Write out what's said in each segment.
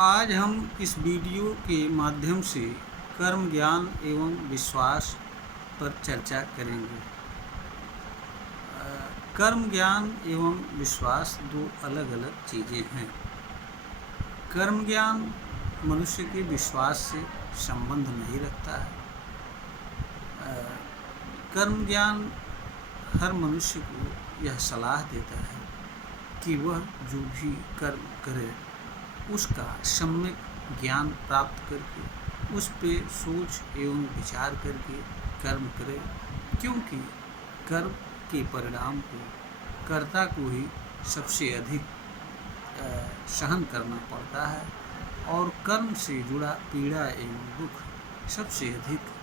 आज हम इस वीडियो के माध्यम से कर्म ज्ञान एवं विश्वास पर चर्चा करेंगे। कर्म ज्ञान एवं विश्वास दो अलग अलग चीज़ें हैं। कर्म ज्ञान मनुष्य के विश्वास से संबंध नहीं रखता है। कर्म ज्ञान हर मनुष्य को यह सलाह देता है कि वह जो भी कर्म करे उसका सम्यक ज्ञान प्राप्त करके उस पे सोच एवं विचार करके कर्म करे, क्योंकि कर्म के परिणाम को कर्ता को ही सबसे अधिक सहन करना पड़ता है और कर्म से जुड़ा पीड़ा एवं दुख सबसे अधिक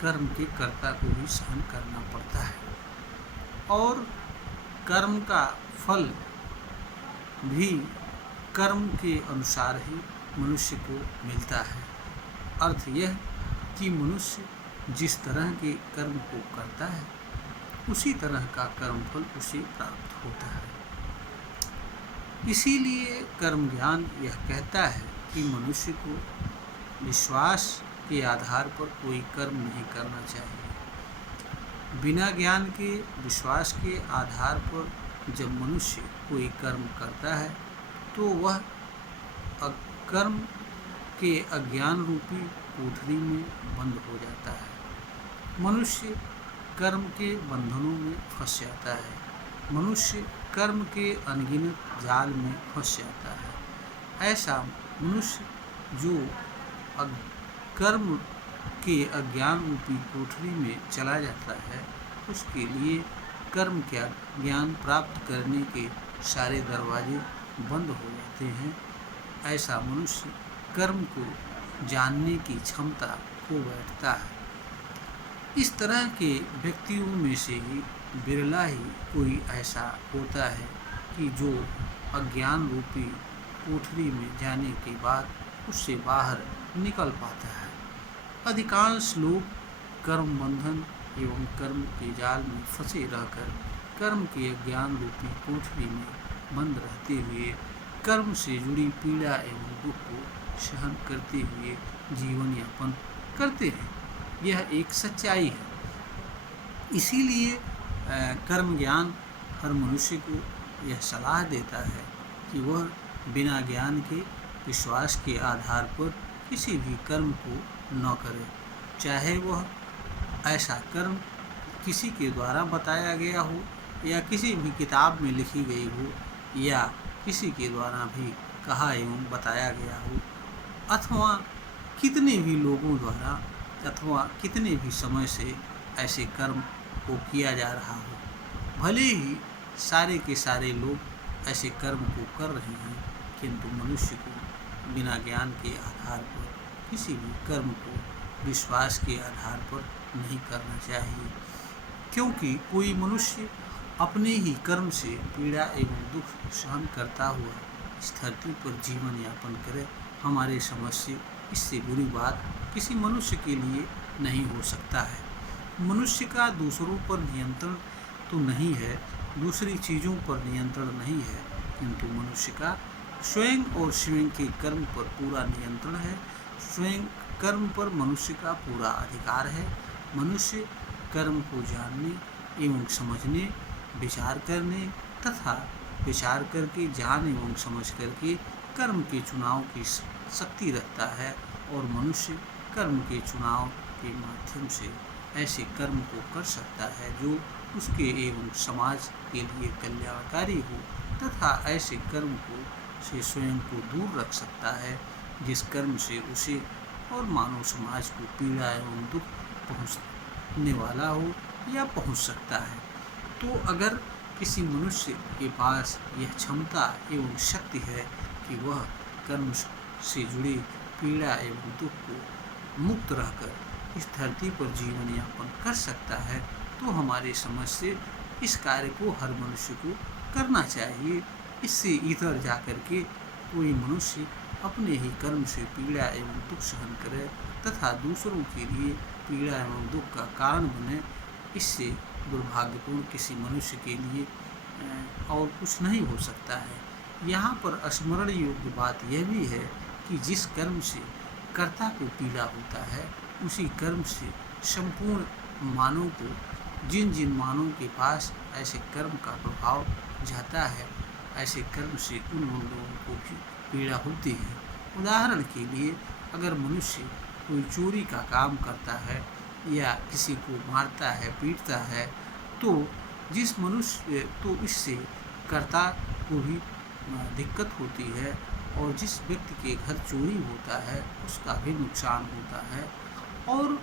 कर्म के कर्ता को ही सहन करना पड़ता है। और कर्म का फल भी कर्म के अनुसार ही मनुष्य को मिलता है। अर्थ यह कि मनुष्य जिस तरह के कर्म को करता है उसी तरह का कर्मफल उसे प्राप्त होता है। इसीलिए कर्म ज्ञान यह कहता है कि मनुष्य को विश्वास के आधार पर कोई कर्म नहीं करना चाहिए। बिना ज्ञान के विश्वास के आधार पर जब मनुष्य कोई कर्म करता है तो वह कर्म के अज्ञान रूपी कोठरी में बंद हो जाता है। मनुष्य कर्म के बंधनों में फंस जाता है। मनुष्य कर्म के अनगिनत जाल में फंस जाता है। ऐसा मनुष्य जो कर्म के अज्ञान रूपी कोठरी में चला जाता है उसके लिए कर्म का ज्ञान प्राप्त करने के सारे दरवाजे बंद हो जाते हैं। ऐसा मनुष्य कर्म को जानने की क्षमता खो बैठता है। इस तरह के व्यक्तियों में से ही बिरला ही कोई ऐसा होता है कि जो अज्ञान रूपी कोठरी में जाने के बाद उससे बाहर निकल पाता है। अधिकांश लोग कर्म बंधन एवं कर्म के जाल में फंसे रहकर कर्म के अज्ञान रूपी कोठरी में बंद रहते हुए कर्म से जुड़ी पीड़ा एवं दुख को सहन करते हुए जीवन यापन करते हैं। यह एक सच्चाई है। इसीलिए कर्म ज्ञान हर मनुष्य को यह सलाह देता है कि वह बिना ज्ञान के विश्वास के आधार पर किसी भी कर्म को न करे, चाहे वह ऐसा कर्म किसी के द्वारा बताया गया हो या किसी भी किताब में लिखी गई हो या किसी के द्वारा भी कहा एवं बताया गया हो, अथवा कितने भी लोगों द्वारा अथवा कितने भी समय से ऐसे कर्म को किया जा रहा हो। भले ही सारे के सारे लोग ऐसे कर्म को कर रहे हैं, किंतु मनुष्य को बिना ज्ञान के आधार पर किसी भी कर्म को विश्वास के आधार पर नहीं करना चाहिए, क्योंकि कोई मनुष्य अपने ही कर्म से पीड़ा एवं दुख सहन करता हुआ इस धरती पर जीवन यापन करे, हमारे समझ से इससे बुरी बात किसी मनुष्य के लिए नहीं हो सकता है। मनुष्य का दूसरों पर नियंत्रण तो नहीं है, दूसरी चीज़ों पर नियंत्रण नहीं है, किंतु मनुष्य का स्वयं और स्वयं के कर्म पर पूरा नियंत्रण है। स्वयं कर्म पर मनुष्य का पूरा अधिकार है। मनुष्य कर्म को जानने एवं समझने, विचार करने तथा विचार करके जान एवं समझ करके कर्म के चुनाव की शक्ति रखता है और मनुष्य कर्म के चुनाव के माध्यम से ऐसे कर्म को कर सकता है जो उसके एवं समाज के लिए कल्याणकारी हो तथा ऐसे कर्म को से स्वयं को दूर रख सकता है जिस कर्म से उसे और मानव समाज को पीड़ा एवं दुख पहुँचने वाला हो या पहुँच सकता है। तो अगर किसी मनुष्य के पास यह क्षमता एवं शक्ति है कि वह कर्म से जुड़ी पीड़ा एवं दुख को मुक्त रहकर इस धरती पर जीवन यापन कर सकता है, तो हमारे समझ से इस कार्य को हर मनुष्य को करना चाहिए। इससे इधर जाकर के कोई मनुष्य अपने ही कर्म से पीड़ा एवं दुख सहन करे तथा दूसरों के लिए पीड़ा एवं दुख का कारण बने, इससे दुर्भाग्यपूर्ण किसी मनुष्य के लिए और कुछ नहीं हो सकता है। यहाँ पर स्मरण योग्य बात यह भी है कि जिस कर्म से कर्ता को पीड़ा होता है, उसी कर्म से संपूर्ण मानव को, जिन जिन मानवों के पास ऐसे कर्म का प्रभाव जाता है, ऐसे कर्म से उन लोगों को भी पीड़ा होती है। उदाहरण के लिए, अगर मनुष्य कोई चोरी का काम करता है या किसी को मारता है, पीटता है, तो इससे कर्ता को भी दिक्कत होती है और जिस व्यक्ति के घर चोरी होता है उसका भी नुकसान होता है। और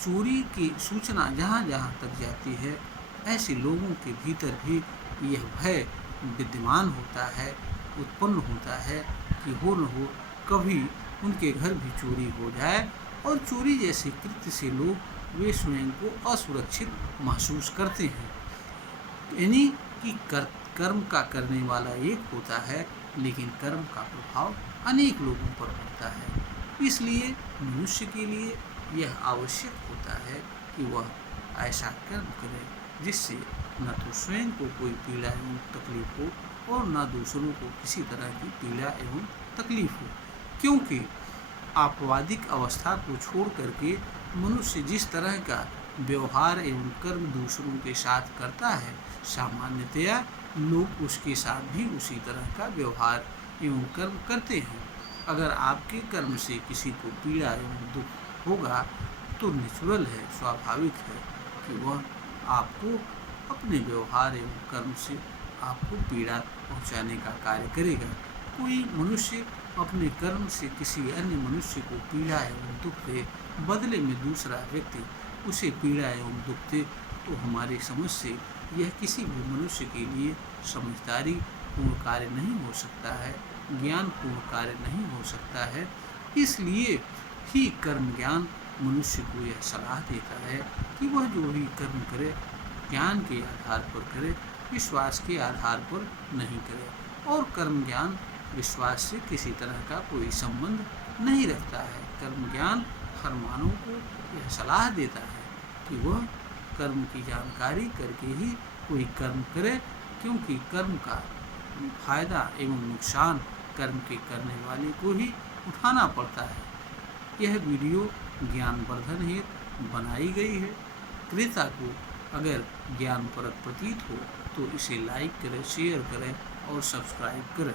चोरी की सूचना जहाँ जहाँ तक जाती है, ऐसे लोगों के भीतर भी यह भय विद्यमान होता है, उत्पन्न होता है कि हो न हो कभी उनके घर भी चोरी हो जाए, और चोरी जैसे कृत्य से वे स्वयं को असुरक्षित महसूस करते हैं। यानी कि कर्म का करने वाला एक होता है, लेकिन कर्म का प्रभाव अनेक लोगों पर पड़ता है। इसलिए मनुष्य के लिए यह आवश्यक होता है कि वह ऐसा कर्म करे जिससे न तो स्वयं को कोई पीड़ा एवं तकलीफ हो और न दूसरों को किसी तरह की पीड़ा एवं तकलीफ हो। क्योंकि आपवादिक अवस्था को छोड़ करके मनुष्य जिस तरह का व्यवहार एवं कर्म दूसरों के साथ करता है, सामान्यतया लोग उसके साथ भी उसी तरह का व्यवहार एवं कर्म करते हैं। अगर आपके कर्म से किसी को पीड़ा एवं दुख होगा तो नेचुरल है, स्वाभाविक है कि वह आपको अपने व्यवहार एवं कर्म से आपको पीड़ा पहुंचाने का कार्य करेगा। कोई मनुष्य अपने कर्म से किसी अन्य मनुष्य को पीड़ा एवं दुख दे, बदले में दूसरा व्यक्ति उसे पीड़ा एवं दुख दे, तो हमारी समझ से यह किसी भी मनुष्य के लिए समझदारी पूर्ण कार्य नहीं हो सकता है, ज्ञान पूर्ण कार्य नहीं हो सकता है। इसलिए ही कर्म ज्ञान मनुष्य को यह सलाह देता है कि वह जो भी कर्म करे ज्ञान के आधार पर करे, विश्वास के आधार पर नहीं करे। और कर्म ज्ञान विश्वास से किसी तरह का कोई संबंध नहीं रखता है। कर्म ज्ञान हर मानव को यह सलाह देता है कि वह कर्म की जानकारी करके ही कोई कर्म करे, क्योंकि कर्म का फायदा एवं नुकसान कर्म के करने वाले को ही उठाना पड़ता है। यह वीडियो ज्ञानवर्धन हेतु बनाई गई है। क्रेता को अगर ज्ञानपरक प्रतीत हो तो इसे लाइक करें, शेयर करें और सब्सक्राइब करें।